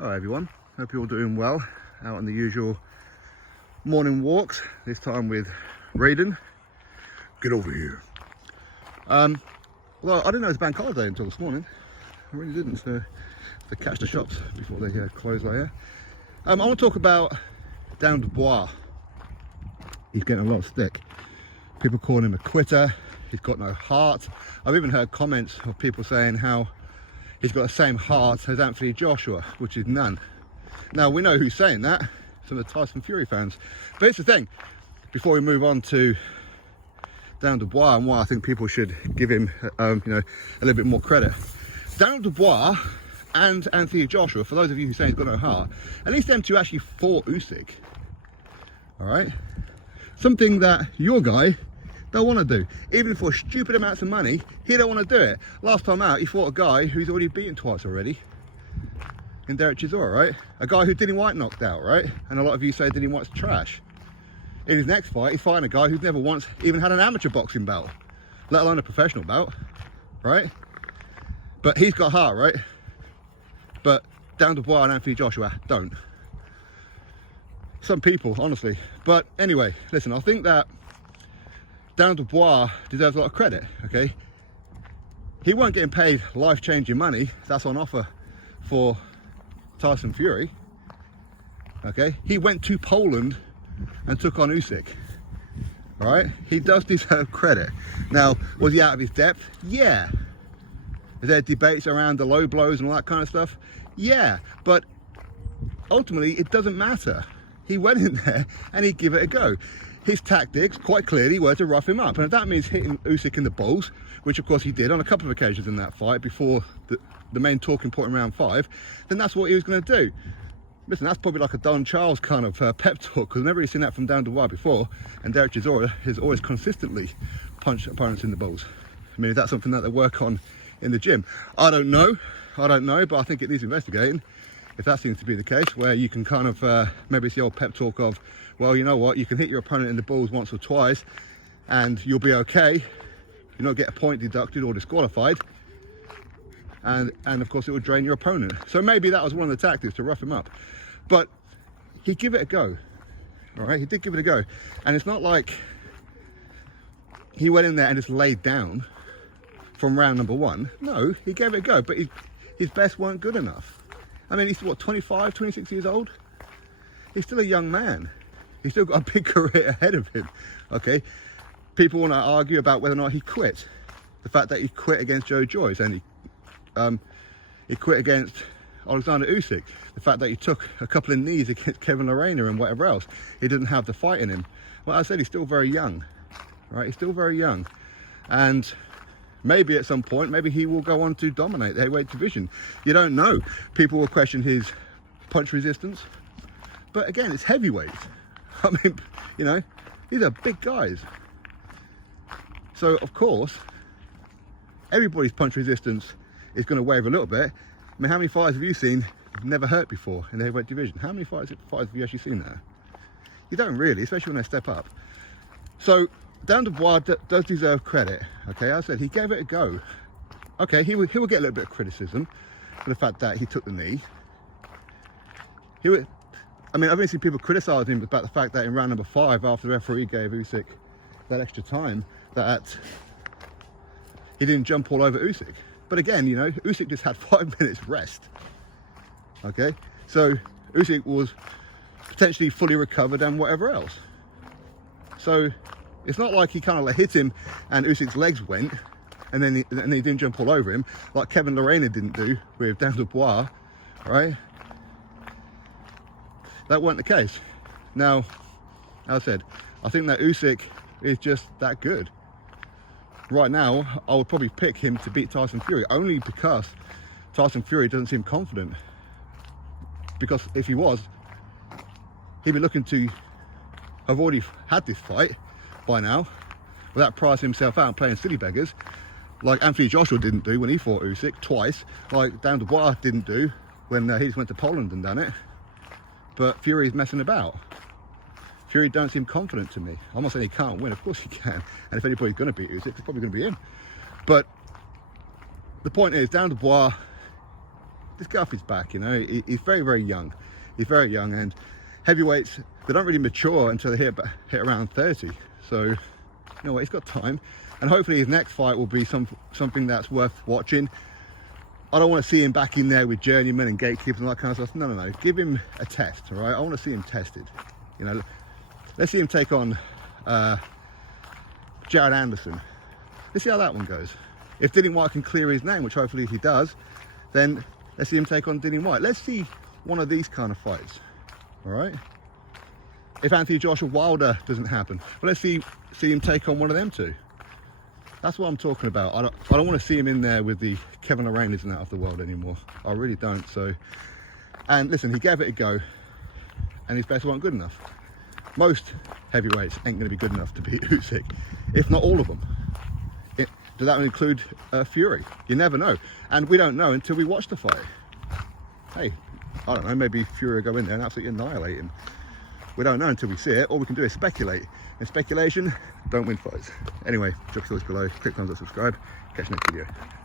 Hi everyone, hope you're all doing well out on the usual morning walks, this time with Raiden. Get over here. Well, I didn't know it was bank holiday until this morning. I really didn't, so to catch the shops before they close later. I want to talk about Dubois. He's getting a lot of stick. People calling him a quitter, he's got no heart. I've even heard comments of people saying how he's got the same heart as Anthony Joshua, which is none. Now, we know who's saying that, some of the Tyson Fury fans. But it's the thing, before we move on to Dubois and why I think people should give him a little bit more credit. Dubois and Anthony Joshua, for those of you who say he's got no heart, at least them two actually fought Usyk. All right? Something that your guy don't want to do. Even for stupid amounts of money, he don't want to do it. Last time out, he fought a guy who's already beaten twice already. In Chisora, right? A guy who Dillian Whyte knocked out, right? And a lot of you say Dillian Whyte's trash. In his next fight, he's fighting a guy who's never once even had an amateur boxing bout, let alone a professional bout, right? But he's got heart, right? But Dubois and Anthony Joshua don't. Some people, honestly. But anyway, listen, I think that Dubois deserves a lot of credit, okay? He weren't getting paid life-changing money. That's on offer for Tyson Fury, okay? He went to Poland and took on Usyk, all right? He does deserve credit. Now, was he out of his depth? Yeah. Is there debates around the low blows and all that kind of stuff? Yeah, but ultimately, it doesn't matter. He went in there and he'd give it a go. His tactics, quite clearly, were to rough him up. And if that means hitting Usyk in the balls, which of course he did on a couple of occasions in that fight before the main talking point in round 5, then that's what he was going to do. Listen, that's probably like a Don Charles kind of pep talk, because I've never really seen that from Dubois before. And Chisora has always consistently punched opponents in the balls. I mean, is that something that they work on in the gym? I don't know, but I think it needs investigating. If that seems to be the case, where you can kind of, maybe it's the old pep talk of, well, you know what, you can hit your opponent in the balls once or twice and you'll be okay. You'll not get a point deducted or disqualified. And of course it will drain your opponent. So maybe that was one of the tactics to rough him up. But he'd give it a go, all right? He did give it a go. And it's not like he went in there and just laid down from round number 1. No, he gave it a go, but his best weren't good enough. I mean, he's what, 25, 26 years old? He's still a young man. He's still got a big career ahead of him, okay? People want to argue about whether or not he quit. The fact that he quit against Joe Joyce and he quit against Alexander Usyk. The fact that he took a couple of knees against Kevin Lerena and whatever else. He didn't have the fight in him. Well, I said he's still very young, right? He's still very young. And maybe at some point, maybe he will go on to dominate the heavyweight division. You don't know. People will question his punch resistance. But again, it's heavyweight. I mean, you know, these are big guys. So, of course, everybody's punch resistance is going to waver a little bit. I mean, how many fighters have you seen never hurt before in the heavyweight division? How many fighters have you actually seen there? You don't really, especially when they step up. So, Dubois does deserve credit, okay? I said he gave it a go. Okay, he will get a little bit of criticism for the fact that he took the knee. I mean, I've even seen people criticise him about the fact that in round number 5, after the referee gave Usyk that extra time, that he didn't jump all over Usyk. But again, you know, Usyk just had 5 minutes rest. Okay? So Usyk was potentially fully recovered and whatever else. So it's not like he kind of like hit him and Usyk's legs went and then he didn't jump all over him like Kevin Lerena didn't do with Dubois, right? That weren't the case. Now, as I said, I think that Usyk is just that good. Right now, I would probably pick him to beat Tyson Fury, only because Tyson Fury doesn't seem confident. Because if he was, he'd be looking to have already had this fight by now, without pricing himself out and playing silly beggars, like Anthony Joshua didn't do when he fought Usyk twice, like Dubois didn't do when he just went to Poland and done it. But Fury's messing about. Fury don't seem confident to me. I'm not saying he can't win, of course he can. And if anybody's going to beat Usyk, it's probably going to be him. But the point is, Dubois this Guffey's back, you know. He's very, very young. He's very young, and heavyweights, they don't really mature until they hit around 30. So, you know what, he's got time. And hopefully his next fight will be something that's worth watching. I don't want to see him back in there with journeyman and gatekeepers and that kind of stuff. No, no, no. Give him a test, all right? I want to see him tested. You know, let's see him take on Jared Anderson. Let's see how that one goes. If Dillian White can clear his name, which hopefully he does, then let's see him take on Dillian White. Let's see one of these kind of fights, all right? If Anthony Joshua Wilder doesn't happen, well, let's see him take on one of them two. That's what I'm talking about. I don't want to see him in there with the Kevin Lorenz and out of the world anymore. I really don't. So, and listen, he gave it a go, and his best weren't good enough. Most heavyweights ain't going to be good enough to beat Usyk, if not all of them. Does that include Fury? You never know, and we don't know until we watch the fight. Hey, I don't know. Maybe Fury will go in there and absolutely annihilate him. We don't know until we see it. All we can do is speculate. And speculation don't win fights. Anyway, drop your thoughts below, click thumbs up, subscribe. Catch you next video.